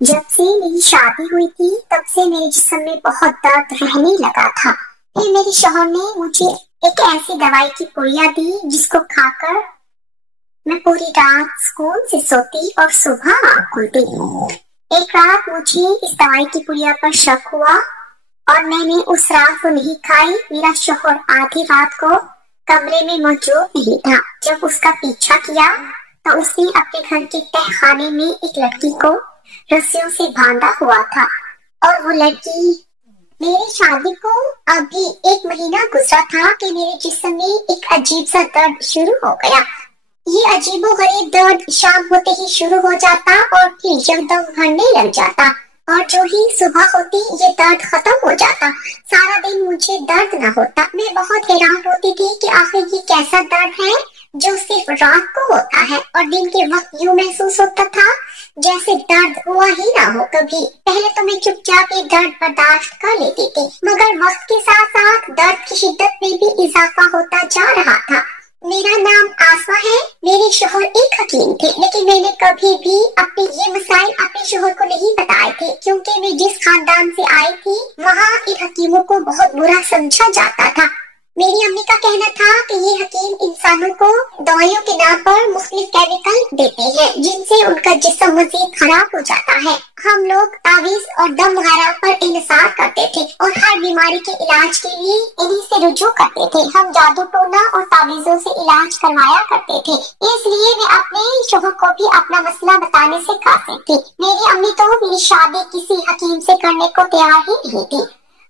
जब से मेरी शादी हुई थी तब से मेरे जिस्म में बहुत दर्द रहने लगा था। फिर मेरे शौहर ने मुझे एक ऐसी दवाई की पुड़िया दी जिसको खाकर मैं पूरी रात सुकून से सोती और सुबह आँख खुलती। एक रात मुझे इस दवाई की पुड़िया पर शक हुआ और मैंने उस रात को नहीं खाई। मेरा शौहर आधी रात को कमरे में मौजूद नहीं था। जब उसका पीछा किया तो उसने अपने घर के तहखाने में एक लड़की को रस्सियों से बांधा हुआ था और वो लड़की मेरी शादी को अभी 1 महीना गुजरा था कि मेरे जिस्म में एक अजीब सा दर्द शुरू हो गया। ये अजीबोगरीब दर्द शाम होते ही शुरू हो जाता और फिर यकदम बढ़ने लग जाता और जो ही सुबह होती ये दर्द खत्म हो जाता। सारा दिन मुझे दर्द न होता। मैं बहुत हैरान होती थी कि आखिर ये कैसा दर्द है जो सिर्फ रात को होता है और दिन के वक्त यूं महसूस होता था जैसे दर्द हुआ ही ना हो कभी। पहले तो मैं चुपचाप ये दर्द बर्दाश्त कर लेती थी, मगर वक्त के साथ साथ दर्द की शिद्दत में भी इजाफा होता जा रहा था। मेरा नाम आसमा है। मेरे शोहर एक हकीम थे, लेकिन मैंने कभी भी अपने ये मसाइल अपने शोहर को नहीं बताए थे, क्योंकि मैं जिस खानदान से आई थी वहाँ इन हकीमों को बहुत बुरा समझा जाता था। मेरी अम्मी का कहना था कि ये हकीम इंसानों को दवाइयों के नाम पर मुख्तलिफ केमिकल देते हैं जिनसे उनका जिस्म मजीद खराब हो जाता है। हम लोग तावीज और दम वगैरह पर इन्हिसार करते थे और हर बीमारी के इलाज के लिए इन्हीं से रुजू करते थे। हम जादू टोना और तावीजों से इलाज करवाया करते थे, इसलिए मैं अपने शोहर को भी अपना मसला बताने से काफी थी। मेरी अम्मी तो मेरी शादी किसी हकीम से करने को तैयार ही नहीं थी,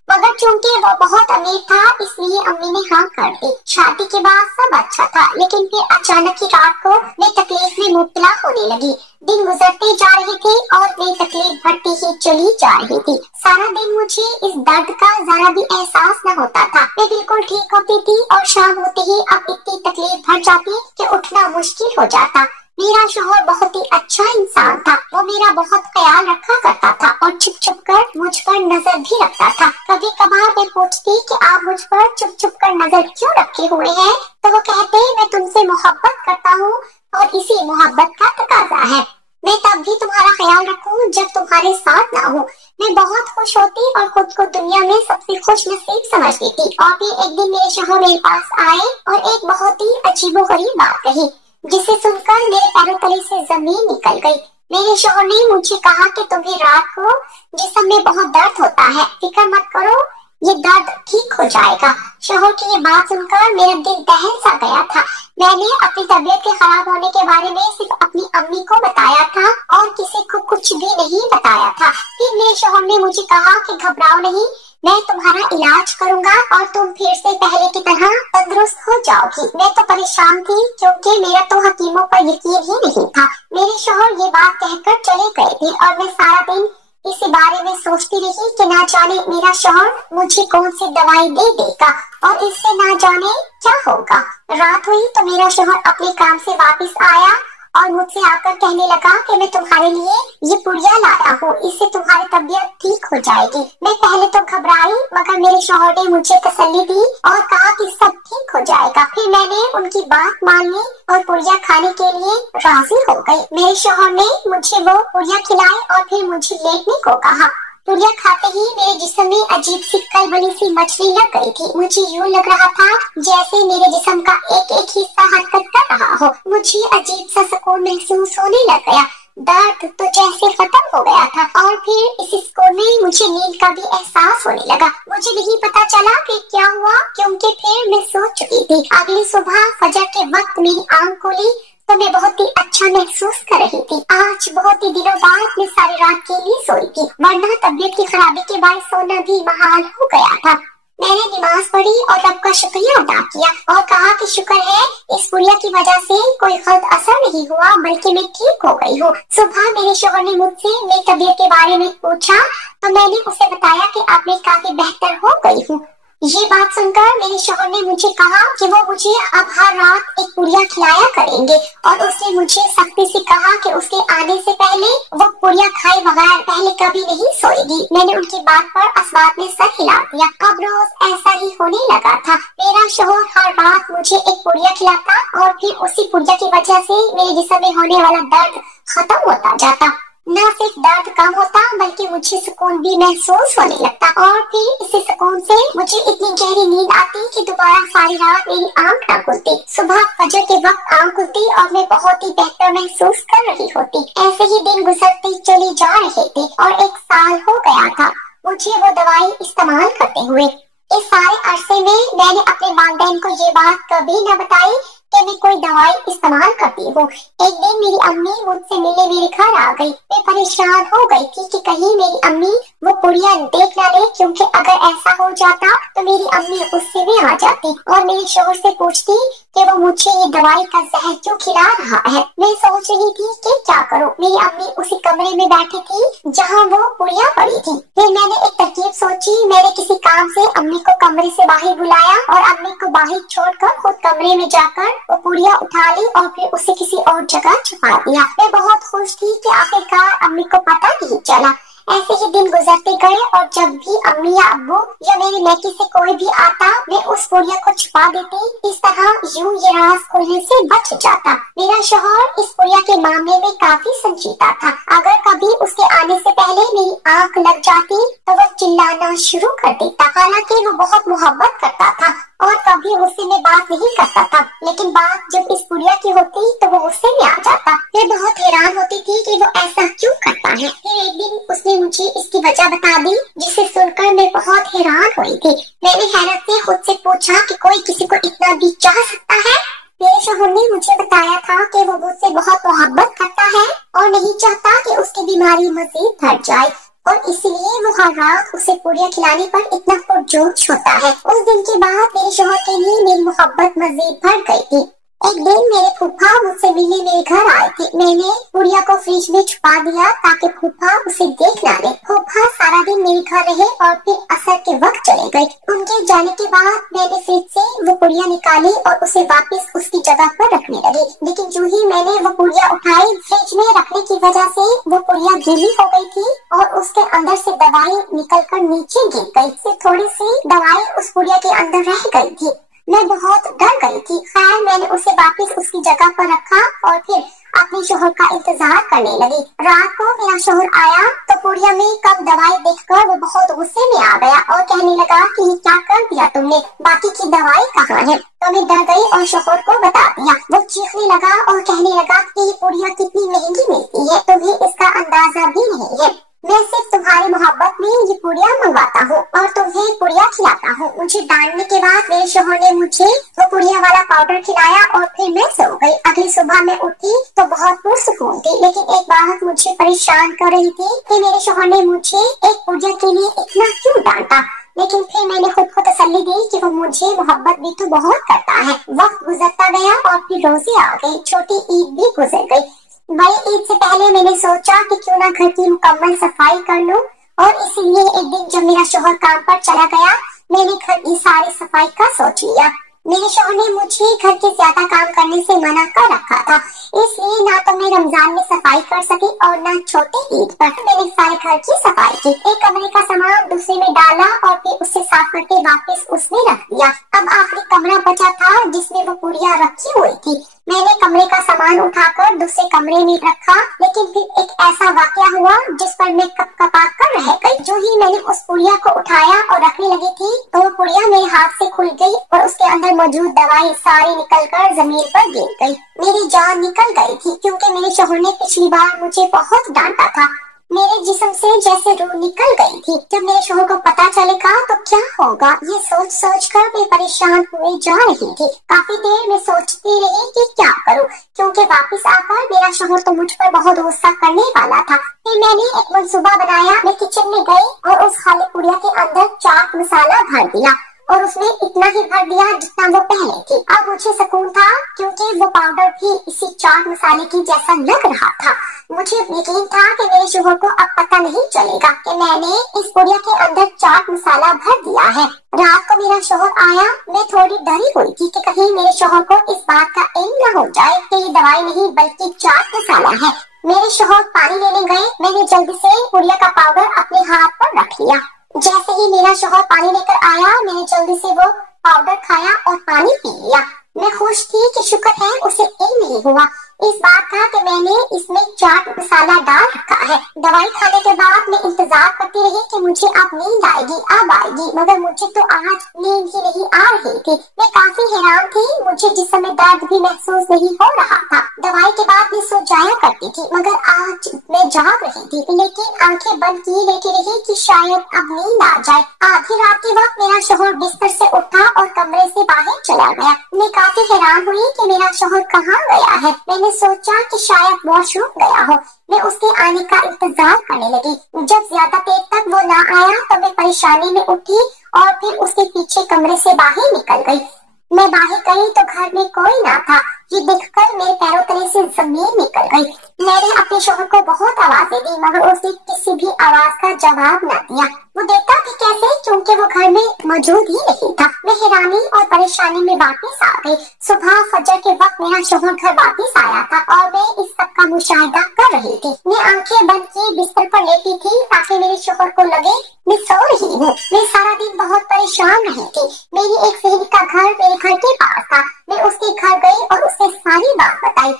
मगर चूंकि वो बहुत अमीर था इसलिए अम्मी ने हाँ कर दी। शादी के बाद सब अच्छा था, लेकिन फिर अचानक ही रात को मैं तकलीफ में मुब्तला होने लगी। दिन गुजरते जा रहे थे और मैं तकलीफ बढ़ती ही चली जा रही थी। सारा दिन मुझे इस दर्द का जरा भी एहसास न होता था। मैं बिल्कुल ठीक होती थी और शाम होते ही अब इतनी तकलीफ बढ़ जाती कि उठना मुश्किल हो जाता। मेरा शोहर बहुत ही अच्छा इंसान था। वो मेरा बहुत ख्याल रखा करता था और छुप छुप कर मुझ पर नजर भी रखता था। कभी कभार मैं पूछती कि आप मुझ पर छुप छुप कर नजर क्यों रखे हुए हैं, तो वो कहते मैं तुमसे मोहब्बत करता हूँ और इसी मोहब्बत का तकाजा है। मैं तब भी तुम्हारा ख्याल रखूं जब तुम्हारे साथ ना हो। मैं बहुत खुश होती और खुद को दुनिया में सबसे खुश नसीब समझती थी। और फिर एक दिन मेरे शोहर मेरे पास आए और एक बहुत ही अजीबोगरीब बात कही, जिसे सुनकर मेरे पैरों तले से जमीन निकल गई। मेरे शोहर ने मुझे कहा कि तुम्हें रात को जिस्म में बहुत दर्द होता है, फिक्र मत करो, ये दर्द ठीक हो जाएगा। शोहर की ये बात सुनकर मेरा दिल दहल सा गया था। मैंने अपनी तबीयत के खराब होने के बारे में सिर्फ अपनी अम्मी को बताया था और किसी को कुछ भी नहीं बताया था। फिर मेरे शोहर ने मुझे कहा कि घबराओ नहीं, मैं तुम्हारा इलाज करूंगा और तुम फिर से पहले की तरह तंदुरुस्त हो जाओगी। मैं तो परेशान थी क्योंकि मेरा तो हकीमों पर यकीन ही नहीं था। मेरे शोहर ये बात कहकर चले गए थे और मैं सारा दिन इसी बारे में सोचती रही कि ना जाने मेरा शोहर मुझे कौन सी दवाई दे देगा और इससे ना जाने क्या होगा। रात हुई तो मेरा शोहर अपने काम से वापस आया और मुझसे आकर कहने लगा कि मैं तुम्हारे लिए ये पुड़िया लाया हूँ, इससे तुम्हारी तबीयत ठीक हो जाएगी। मैं पहले तो घबराई, मगर मेरे शोहर ने मुझे तसल्ली दी और कहा कि सब ठीक हो जाएगा। फिर मैंने उनकी बात मान ली और पुड़िया खाने के लिए राजी हो गई। मेरे शोहर ने मुझे वो पुड़िया खिलाई और फिर मुझे लेटने को कहा। पुड़िया खाते ही मेरे जिस्म में अजीब सी कलबली सी मछली लग गई थी। मुझे यूं लग रहा था जैसे मेरे जिस्म का एक एक हिस्सा हरकत कर रहा हो। मुझे अजीब सा सुकून महसूस होने लग गया। दर्द तो जैसे खत्म हो गया था और फिर इस सुकून में मुझे नींद का भी एहसास होने लगा। मुझे नहीं पता चला कि क्या हुआ, क्योंकि फिर मैं सो चुकी थी। अगली सुबह फजर के वक्त मेरी आंख खुली तो मैं बहुत ही अच्छा महसूस कर रही थी। आज बहुत ही दिनों बाद मैं सारी रात के लिए सोई थी, वरना तबीयत की खराबी के बाद सोना भी महाल हो गया था। मैंने नमाज पढ़ी और रब का शुक्रिया अदा किया और कहा कि शुक्र है इस पुड़िया की वजह से कोई गलत असर नहीं हुआ, बल्कि मैं ठीक हो गई हूँ। सुबह मेरे शोहर ने मुझसे मेरी तबीयत के बारे में पूछा तो मैंने उसे बताया कि अब मैं काफी बेहतर हो गई हूँ। ये बात सुनकर मेरे शोहर ने मुझे कहा कि वो मुझे अब हर रात एक पुड़िया खिलाया करेंगे और उसने मुझे सख्ती से कहा कि उसके आने से पहले वो पुड़िया खाए बगैर पहले कभी नहीं सोएगी। मैंने उनकी बात पर असबात में सर हिला दिया। अब रोज ऐसा ही होने लगा था। मेरा शोहर हर रात मुझे एक पुड़िया खिलाता और फिर उसी पुड़िया की वजह से मेरे जिस्म में होने वाला दर्द खत्म होता जाता। न सिर्फ दर्द कम होता बल्कि मुझे सुकून भी महसूस होने लगता और फिर इसी सुकून से मुझे इतनी गहरी नींद आती कि दोबारा सारी रात मेरी आंख न खुलती। सुबह फजर के वक्त आंख खुलती और मैं बहुत ही बेहतर महसूस कर रही होती। ऐसे ही दिन गुजरते चले जा रहे थे और 1 साल हो गया था मुझे वो दवाई इस्तेमाल करते हुए। इस सारे अरसे में मैंने अपने वालिदैन को ये बात कभी न बताई कि मैं कोई दवाई इस्तेमाल करती हूँ। एक दिन मेरी अम्मी मुझसे मिलने मेरे घर आ गई। मैं परेशान हो गई थी कि कहीं मेरी अम्मी वो पुड़िया देख ना ले, क्योंकि अगर ऐसा हो जाता तो मेरी अम्मी गुस्से में आ जाती और मेरे शोहर से पूछती कि वो मुझे ये दवाई का जहर क्यों खिला रहा है। मैं सोच रही थी कि क्या करूं। मेरी अम्मी उसी कमरे में बैठी थी जहाँ वो पुड़िया पड़ी थी। फिर मैंने एक तरकीब सोची। मैंने किसी काम से अम्मी को कमरे से बाहर बुलाया और अम्मी को बाहर छोड़कर खुद कमरे में जाकर वो पुड़िया उठा ली और फिर उसे किसी और जगह छुपा दिया। मैं बहुत खुश थी कि आखिरकार अम्मी को पता नहीं चला। ऐसे ही दिन गुजरते गए और जब भी अम्मी या अब्बू या मेरे मैके से कोई भी आता मैं उस पुड़िया को छुपा देती। इस तरह यूं ये राज खुलने से बच जाता। मेरा शौहर इस पुड़िया के मामले में काफी संजीदा था। अगर कभी उसके आने से पहले मेरी आंख लग जाती तो वो चिल्लाना शुरू कर देता। हालांकि वो बहुत मोहब्बत करता था और कभी गुस्से में बात नहीं करता था, लेकिन बात जब इस पुड़िया की होती तो वो गुस्से में आ जाता। मैं बहुत हैरान होती थी कि वो ऐसा क्यों करता है। फिर एक दिन उसने मुझे इसकी वजह बता दी, जिसे सुनकर मैं बहुत हैरान हुई थी। मैंने हैरत से खुद से पूछा कि कोई किसी को इतना भी चाह सकता है। मेरे शौहर ने मुझे बताया था कि वो मुझसे बहुत मोहब्बत करता है और नहीं चाहता कि उसकी बीमारी मजीद बढ़ जाए और इसलिए वो हर रात उसे पुड़िया खिलाने पर इतना पुरजोश होता है। उस दिन के बाद मेरे शौहर के लिए मेरी मोहब्बत मजीद बढ़ गई थी। एक दिन मेरे फूफा मुझसे मिलने मेरे घर आए थे। मैंने पुड़िया को फ्रिज में छुपा दिया ताकि फूफा उसे देख ना ले। फूफा सारा दिन मेरे घर रहे और फिर असर के वक्त चले गए। उनके जाने के बाद मैंने फ्रिज से वो पुड़िया निकाली और उसे वापस उसकी जगह पर रखने लगी। लेकिन जो ही मैंने वो पुड़िया उठाई, फ्रिज में रखने की वजह से वो पुड़िया गीली हो गई थी और उसके अंदर से दवाई निकलकर नीचे गिर गई। सिर्फ थोड़ी सी दवाई उस पुड़िया के अंदर रह गई थी। मैं बहुत डर गई थी। खैर मैंने उसे वापस उसकी जगह पर रखा और फिर अपने शोहर का इंतजार करने लगी। रात को मेरा शोहर आया तो पुड़िया में कब दवाई देखकर वो बहुत गुस्से में आ गया और कहने लगा कि ये क्या कर दिया तुमने, बाकी की दवाई कहाँ है। तो मैं डर गई और शोहर को बता दिया। वो चीखने लगा और कहने लगा कि ये पुड़िया कितनी महंगी मिलती है, तुम्हें इसका अंदाजा भी नहीं है। मैं सिर्फ तुम्हारी मोहब्बत में ये पुड़िया मंगवाता हूँ और तुम्हें पुड़िया खिलाता हूँ। मुझे डांटने के बाद मेरे शौहर ने मुझे वो पुड़िया वाला पाउडर खिलाया और फिर मैं सो गई। अगली सुबह मैं उठी तो बहुत पुरसुकून थी, लेकिन एक बात मुझे परेशान कर रही थी कि मेरे शौहर ने मुझे एक पुड़िया के लिए इतना क्यों डांटा। लेकिन फिर मैंने खुद को तसल्ली दी कि वो मुझे मोहब्बत भी तो बहुत करता है। वक्त गुजरता गया और फिर रोजे आ गई। छोटी ईद भी गुजर गई। बड़ी ईद से पहले मैंने सोचा कि क्यों ना घर की मुकम्मल सफाई कर लूं और इसीलिए एक दिन जब मेरा शौहर काम पर चला गया मैंने घर की सारी सफाई का सोच लिया। मेरे शौहर ने मुझे घर के ज्यादा काम करने से मना कर रखा था, इसलिए ना तो मैं रमजान में सफाई कर सकी और ना छोटे ईद पर। मैंने सारे घर की सफाई की, एक कमरे का सामान दूसरे में डाला और फिर उसे साफ करके वापस उसमें रख दिया। अब आखिरी कमरा बचा था जिसमें वो पुड़िया रखी हुई थी। मैंने कमरे का सामान उठाकर दूसरे कमरे में रखा, लेकिन फिर एक ऐसा वाकया हुआ जिस पर मैं कपकपा कर रह गई। जो ही मैंने उस पुड़िया को उठाया और रखने लगी थी तो वो पुड़िया मेरे हाथ से खुल गई और उसके अंदर मौजूद दवाई सारी निकलकर जमीन पर गिर गई। मेरी जान निकल गई थी क्योंकि मेरे शौहर ने पिछली बार मुझे बहुत डांटा था। मेरे जिस्म से जैसे रूह निकल गई थी। जब मेरे शौहर को पता चलेगा तो क्या होगा, ये सोच सोच कर मैं परेशान हुए जा रही थी। काफी देर में सोचती रही कि क्या करूं, क्योंकि वापस आकर मेरा शौहर तो मुझ पर बहुत गुस्सा करने वाला था। फिर मैंने एक मंसूबा बनाया। मैं किचन में गई और उस खाली पुड़िया के अंदर चाट मसाला भर दिया और उसमें इतना ही भर दिया जितना वो पहले थी। अब मुझे सुकून था क्योंकि वो पाउडर भी इसी चाट मसाले की जैसा लग रहा था। मुझे यकीन था कि मेरे शौहर को अब पता नहीं चलेगा कि मैंने इस पुड़िया के अंदर चाट मसाला भर दिया है। रात को मेरा शौहर आया। मैं थोड़ी डरी हुई थी कि कहीं मेरे शौहर को इस बात का इल्म न हो जाए कि ये दवाई नहीं बल्कि चाट मसाला है। मेरे शौहर पानी लेने गए। मैंने जल्दी से पुड़िया का पाउडर अपने हाथ पर रख लिया। जैसे ही मेरा शौहर पानी लेकर आया मैंने जल्दी से वो पाउडर खाया और पानी पी लिया। मैं खुश थी कि शुक्र है उसे इल्म नहीं हुआ। इस बात का कि मैंने इसमें चाट मसाला डाल रखा है। दवाई खाने के बाद मैं इंतजार करती रही कि मुझे अब नींद आएगी, अब आएगी, मगर मुझे तो आज नींद ही नहीं आ रही थी। मैं काफी हैरान थी, मुझे जिस समय दर्द भी महसूस नहीं हो रहा था। दवाई के बाद मैं सो जाया करती थी, मगर आज मैं जाग रही थी, लेकिन आंखें बंद किए लेटी रही कि शायद अब नींद आ जाए। आधी रात के वक्त मेरा शौहर बिस्तर से उठा और कमरे से बाहर चला गया। मैं काफी हैरान हुई कि मेरा शौहर कहाँ गया है। मैंने सोचा कि शायद वॉशरूम गया हो। मैं उसके आने का इंतजार करने लगी। जब ज्यादा देर तक वो ना आया तो मैं परेशानी में उठी और फिर उसके पीछे कमरे से बाहर निकल गई। मैं बाहर गई तो घर में कोई ना था। ये देखकर मेरे पैरों तले से जमीन निकल गई। मैंने अपने शौहर को बहुत आवाजें दी, मगर उसने किसी भी आवाज का जवाब न दिया। वो देता भी कैसे, क्योंकि वो घर में मौजूद ही नहीं था। मैं हैरानी और परेशानी में वापस आ गई। सुबह फजर के वक्त मेरा शौहर घर वापस आया था और मैं इस सब का मुशाहिदा कर रही थी। मैं आंखें बंद किए बिस्तर पर लेटी थी ताकि मेरे शौहर को लगे मैं सो रही हूँ। मैं सारा दिन बहुत परेशान रही थी। मेरी एक सहेली का घर मेरे घर के पास था। मैं उसके घर गई और उससे सारी बात बताई।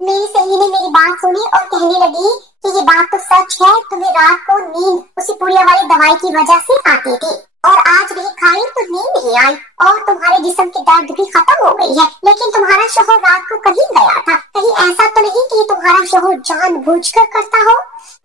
मेरी सहेली ने मेरी बात सुनी और कहने लगी कि ये बात तो सच है, तुम्हें रात को नींद उसी पुड़िया वाली दवाई की वजह से आती थी और आज नहीं खाई तो नींद नहीं आई और तुम्हारे जिस्म की दर्द भी खत्म हो गई है। लेकिन तुम्हारा शौहर रात को कहीं गया था। कहीं ऐसा तो नहीं कि तुम्हारा शौहर जानबूझकर करता हो?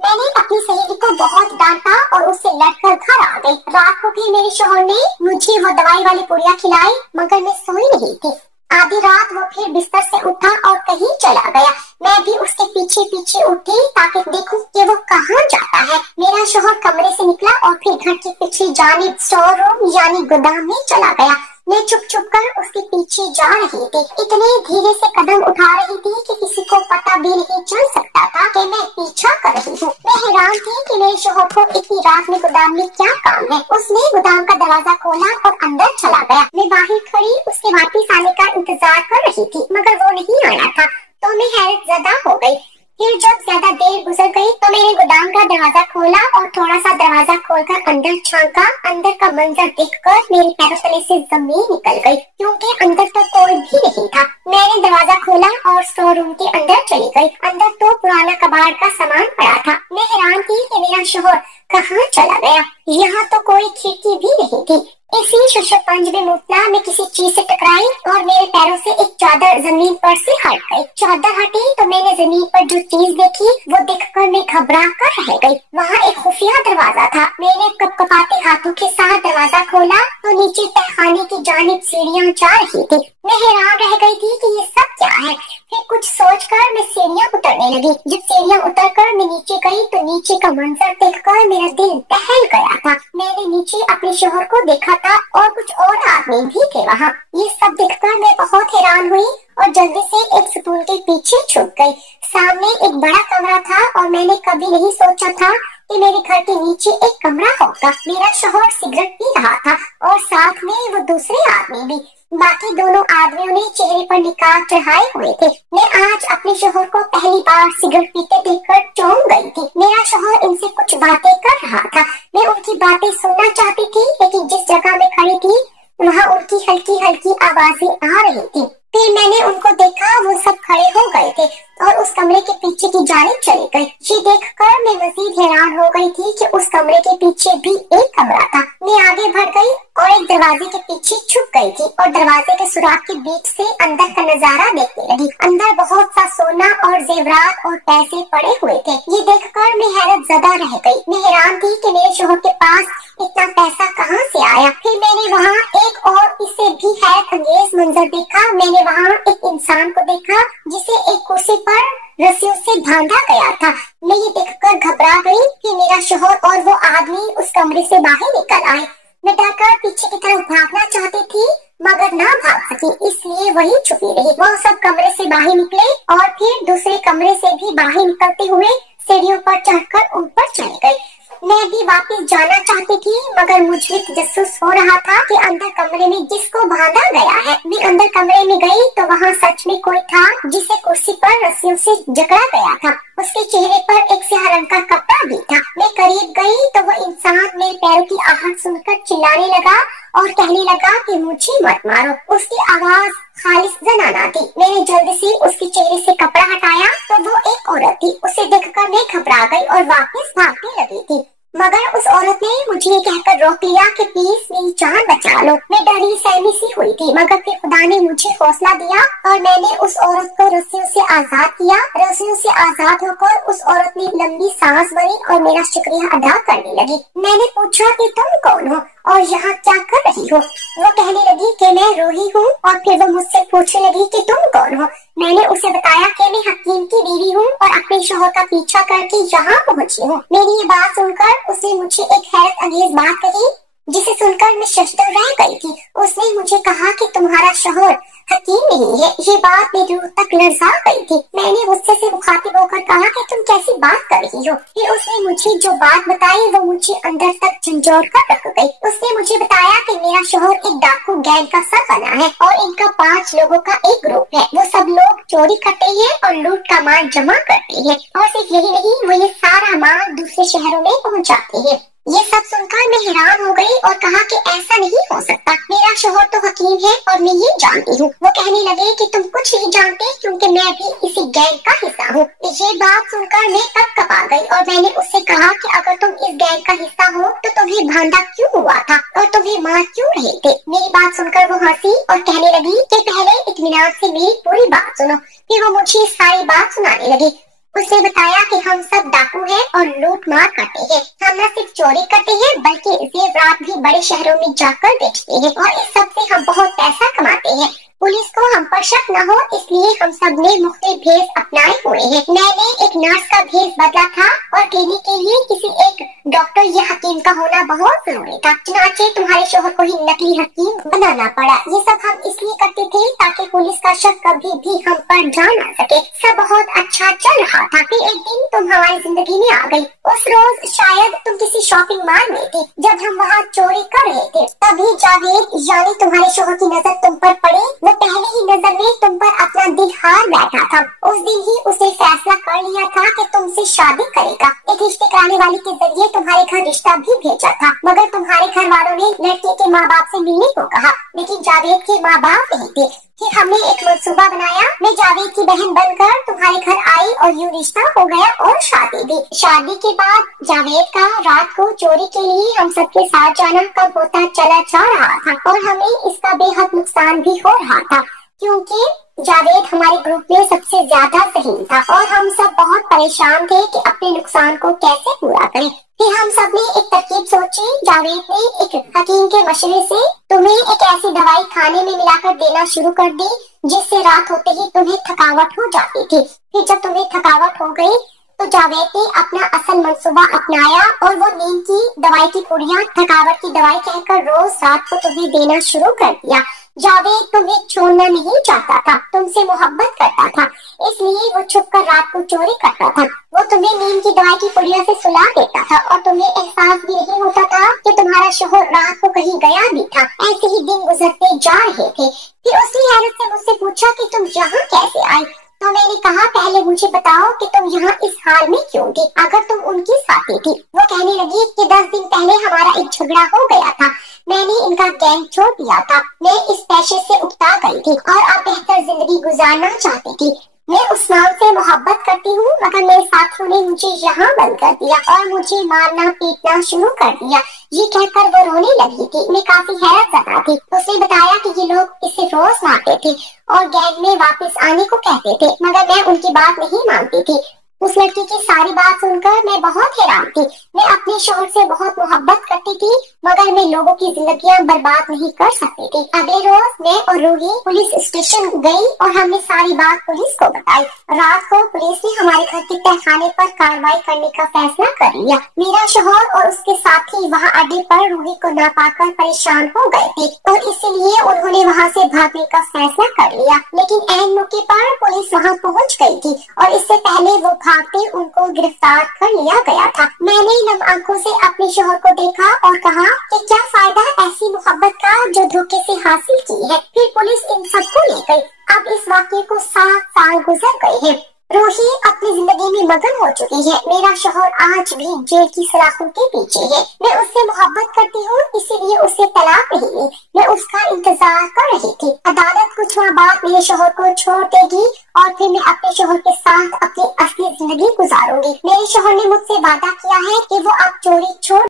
मैंने अपनी सहेली को बहुत डांटा और उससे लड़कर घर आ गई। रात को भी मेरे शौहर ने मुझे वो दवाई वाली पुड़िया खिलाई, मगर मैं सोई नहीं थी। आधी रात वो फिर बिस्तर से उठा और कहीं चला गया। मैं भी उसके पीछे पीछे उठी ताकि देखूं कि वो कहाँ जाता है। मेरा शौहर कमरे से निकला और फिर घर के पीछे जानिब स्टोर रूम यानी गोदाम में चला गया। मैं चुप चुप कर उसके पीछे जा रही थी। इतने धीरे से कदम उठा रही थी कि किसी को पता भी नहीं चल सकता था कि मैं पीछा कर रही हूँ। मैं हैरान थी कि मेरे शौहर को इतनी रात में गोदाम में क्या काम है। उसने गोदाम का दरवाजा खोला और अंदर चला गया। मैं बाहर खड़ी उसके वापिस आने का इंतजार कर रही थी, मगर वो नहीं आया था तो मैं हैरत ज़दा हो गई। फिर जब ज्यादा देर गुजर गई तो मैंने गोदाम का दरवाजा खोला और थोड़ा सा दरवाजा खोलकर अंदर झांका। अंदर का मंजर देखकर मेरे पैरों तले से जमीन निकल गई, क्योंकि अंदर तो कोई भी नहीं था। मैंने दरवाजा खोला और स्टोर रूम के अंदर चली गई। अंदर तो पुराना कबाड़ का सामान पड़ा था। मैं हैरान थी कि मेरा शौहर कहाँ चला गया। यहाँ तो कोई खिड़की भी नहीं थी। इसी शशपंज में मुतला मैं किसी चीज से टकराई और मेरे पैरों से एक चादर जमीन पर से हट गई। चादर हटी तो मैंने जमीन पर जो चीज देखी वो देखकर मैं घबरा कर रह गई। वहाँ एक खुफिया दरवाजा था। मैंने कपकपाते हाथों के साथ दरवाजा खोला तो नीचे तहखाने की जानिब सीढ़ियाँ जा रही थी। मैं हैरान रह गई थी कि ये सब क्या है। फिर कुछ सोचकर मैं सीढ़ियाँ उतरने लगी। जब सीढ़ियाँ उतरकर मैं नीचे गई तो नीचे का मंजर देखकर मेरा दिल दहल गया था। मैंने नीचे अपने शौहर को देखा था और कुछ और आदमी भी थे वहाँ। ये सब देखकर मैं बहुत हैरान हुई और जल्दी से एक सतून के पीछे छुप गई। सामने एक बड़ा कमरा था और मैंने कभी नहीं सोचा था कि मेरे घर के नीचे एक कमरा होगा। मेरा शौहर सिगरेट पी रहा था और साथ में वो दूसरे आदमी भी। बाकी दोनों आदमियों ने चेहरे पर निकाब चढ़ाए हुए थे। मैं आज अपने शौहर को पहली बार सिगरेट पीते देखकर चौंक गई थी। मेरा शौहर इनसे कुछ बातें कर रहा था। मैं उनकी बातें सुनना चाहती थी, लेकिन जिस जगह मैं खड़ी थी वहाँ उनकी हल्की हल्की आवाजें आ रही थी। फिर मैंने उनको देखा, वो सब खड़े हो गए थे और उस कमरे के पीछे की जानिब चली गई। ये देखकर मैं मजीद हैरान हो गई थी कि उस कमरे के पीछे भी एक कमरा था। मैं आगे बढ़ गई और एक दरवाजे के पीछे छुप गई थी और दरवाजे के सुराख के बीच से अंदर का नजारा देखने लगी। अंदर बहुत सा सोना और जेवरात और पैसे पड़े हुए थे। ये देखकर मैं हैरत ज़दा रह गई। मैं हैरान थी कि मेरे शौहर के पास इतना पैसा कहाँ से आया। फिर मैंने वहाँ एक और इससे भी हैरत अंगेज मंजर देखा। मैंने वहाँ एक इंसान को देखा जिसे एक कुर्सी पर रस्सियों से बांधा गया था। मैं ये देखकर घबरा गई कि मेरा शौहर और वो आदमी उस कमरे से बाहर निकल आए। मैं डरकर पीछे की तरफ भागना चाहती थी, मगर ना भाग सकी, इसलिए वही छुपी रही। वो सब कमरे से बाहर निकले और फिर दूसरे कमरे से भी बाहर निकलते हुए सीढ़ियों पर चढ़कर ऊपर चले गए। मैं भी वापस जाना चाहती थी, मगर मुझे तजस्सुस हो रहा था कि अंदर कमरे में जिसको बांधा गया है। मैं अंदर कमरे में गई तो वहाँ सच में कोई था जिसे कुर्सी पर रस्सियों से जकड़ा गया था उसके चेहरे पर एक स्याह रंग का कपड़ा भी था। मैं करीब गई तो वो इंसान मेरे पैरों की आहट सुनकर चिल्लाने लगा और कहने लगा कि मुझे मत मारो। उसकी आवाज खालिस जनाना थी। मैंने जल्दी से उसके चेहरे से कपड़ा हटाया तो वो एक औरत थी। उसे देखकर मैं घबरा गई और वापस भागने लगी थी, मगर उस औरत ने मुझे ये कहकर रोक लिया कि प्लीज मेरी जान बचा लो। मैं डरी सहमी सी हुई थी, मगर फिर खुदा ने मुझे हौसला दिया और मैंने उस औरत को रस्सियों से आजाद किया। रस्सियों से आजाद होकर उस औरत ने लंबी सांस भरी और मेरा शुक्रिया अदा करने लगी। मैंने पूछा कि तुम कौन हो और यहाँ क्या कर रही हो? वो कहने लगी कि मैं रूही हूँ और फिर वो मुझसे पूछने लगी कि तुम कौन हो। मैंने उसे बताया कि मैं हकीम की बीवी हूँ और अपने शौहर का पीछा करके यहाँ पहुँची हूँ। मेरी ये बात सुनकर उसने मुझे एक हैरत अंगेज बात कही, जिसे सुनकर मैं शर्मसार रह गई थी। उसने मुझे कहा कि तुम्हारा शौहर हकीम नहीं है। ये बात मेरी रूह तक लरजा गई थी। मैंने गुस्से से मुखातिब होकर कहा कि तुम कैसी बात कर रही हो? फिर उसने मुझे जो बात बताई वो मुझे अंदर तक झंझोड़ कर रख गई। उसने मुझे बताया कि मेरा शौहर एक डाकू गैंग का सरगना है और इनका 5 लोगों का एक ग्रुप है। वो सब लोग चोरी करते हैं और लूट का माल जमा करते हैं और सिर्फ यही नहीं, वो ये सारा माल दूसरे शहरों में पहुँचाते हैं। ये सब सुनकर मैं हैरान हो गई और कहा कि ऐसा नहीं हो सकता, मेरा शौहर तो हकीम है और मैं ये जानती हूँ। वो कहने लगे कि तुम कुछ नहीं जानते क्योंकि मैं भी इसी गैंग का हिस्सा हूँ। ये बात सुनकर मैं कपकपा गई और मैंने उससे कहा कि अगर तुम इस गैंग का हिस्सा हो तो तुम्हें भांडा क्यों हुआ था और तुम्हें मार क्यों रहे थे? मेरी बात सुनकर वो हंसी और कहने लगी कि पहले इत्मीनान से मेरी पूरी बात सुनो। फिर वो मुझे सारी बात सुनाने लगी। उसने बताया कि हम सब डाकू हैं और लूट मार करते हैं। हम न सिर्फ चोरी करते हैं बल्कि जेवरात भी बड़े शहरों में जाकर बेचते हैं और इस सब से हम बहुत पैसा कमाते हैं। पुलिस को हम पर शक न हो इसलिए हम सब ने मुख्तलिफ भेष अपनाए हुए हैं। मैंने एक नर्स का भेष बदला था और क्लिनिक के लिए किसी एक डॉक्टर या हकीम का होना बहुत जरूरी था। चुनाचे तुम्हारे शौहर को ही नकली हकीम बनाना पड़ा। ये सब हम इसलिए करते थे ताकि पुलिस का शक कभी भी हम पर जा न सके। सब बहुत अच्छा चल रहा था। फिर एक दिन तुम हमारी जिंदगी में आ गई। उस रोज शायद तुम किसी शॉपिंग मॉल में थी जब हम वहाँ चोरी कर रहे थे। तभी जावेद यानी तुम्हारे शौहर की नजर तुम पर पड़ी। वो पहले ही नजर में तुम पर अपना दिल हार बैठा था। उस दिन ही उसने फैसला कर लिया था कि तुमसे शादी करेगा। एक रिश्ते कराने वाले के जरिए तुम्हारे घर रिश्ता भी भेजा था, मगर तुम्हारे घर वालों ने लड़की के माँ बाप से मिलने को कहा, लेकिन जावेद के माँ बाप नहीं थे। फिर हमने एक मंसूबा बनाया। मैं जावेद की बहन बनकर तुम्हारे घर आई और यूं रिश्ता हो गया और शादी भी। शादी के बाद जावेद का रात को चोरी के लिए हम सबके साथ जाना कब होता चला जा रहा था और हमें इसका बेहद नुकसान भी हो रहा था क्योंकि जावेद हमारे ग्रुप में सबसे ज्यादा ज़हीन था और हम सब बहुत परेशान थे कि अपने नुकसान को कैसे पूरा करें। फिर हम सब ने एक तरकीब सोची। जावेद ने एक हकीम के मशवरे से तुम्हें एक ऐसी दवाई खाने में मिलाकर देना शुरू कर दी जिससे रात होते ही तुम्हें थकावट हो जाती थी। फिर जब तुम्हें थकावट हो गई तो जावेद ने अपना असल मंसूबा अपनाया और वो नींद की दवाई की पुड़िया थकावट की दवाई कहकर रोज रात को तुम्हें देना शुरू कर दिया। जावेद तुम्हें छोड़ना नहीं चाहता था, तुमसे मोहब्बत करता था, इसलिए वो छुपकर रात को चोरी करता था। वो तुम्हें नींद की दवाई की पुड़िया से सुला देता था और तुम्हें एहसास भी नहीं होता था कि तुम्हारा शौहर रात को कहीं गया भी था। ऐसे ही दिन गुजरते जा रहे थे। फिर उसने हैरत से मुझसे पूछा कि तुम यहाँ कैसे आई? तो मैंने कहा पहले मुझे बताओ कि तुम यहाँ इस हाल में क्यों थी अगर तुम उनकी साथी थी। वो कहने लगी कि 10 दिन पहले हमारा एक झगड़ा हो गया था। मैंने इनका गैंग छोड़ दिया था। मैं इस पेशे से उकता गई थी और अब बेहतर जिंदगी गुजारना चाहती थी। मैं उस्मान से मोहब्बत करती हूँ मगर मेरे साथियों ने मुझे यहाँ बंद कर दिया और मुझे मारना पीटना शुरू कर दिया। ये कहकर वो रोने लगी थी। मैं काफी हैरत ज़दा थी। उसने बताया कि ये लोग इसे रोज मारते थे और गैंग में वापस आने को कहते थे मगर मैं उनकी बात नहीं मानती थी। उस लड़की की सारी बात सुनकर मैं बहुत हैरान थी। मैं अपने शौहर से बहुत मोहब्बत करती थी मगर मैं लोगों की जिंदगियां बर्बाद नहीं कर सकती थी। अगले रोज मैं और रूही पुलिस स्टेशन गई और हमने सारी बात पुलिस को बताई। रात को पुलिस ने हमारे घर के तहखाने पर कार्रवाई करने का फैसला कर लिया। मेरा शौहर और उसके साथी वहाँ अड्डे पर रूही को ना पाकर परेशान हो गए थे और इसीलिए उन्होंने वहाँ से भागने का फैसला कर लिया, लेकिन ऐन मौके पर पुलिस वहाँ पहुँच गई थी और इससे पहले वो भागते उनको गिरफ्तार कर लिया गया था। मैंने नम आंखों से अपने शौहर को देखा और कहा कि क्या फायदा ऐसी मोहब्बत का जो धोखे से हासिल की है। फिर पुलिस इन सबको ले गई। अब इस वाक़ये को 7 साल गुजर गए हैं। रूही अपनी जिंदगी में मगन हो चुकी है। मेरा शौहर आज भी जेल की सलाखों के पीछे है। मैं उससे मोहब्बत करती हूँ, इसीलिए उसे तलाक नहीं दी। मैं उसका इंतजार कर रही थी। अदालत कुछ माह बाद मेरे शौहर को छोड़ देगी और फिर मैं अपने शौहर के साथ अपनी असली जिंदगी गुजारूंगी। मेरे शौहर ने मुझसे वादा किया है कि वो अब चोरी छोड़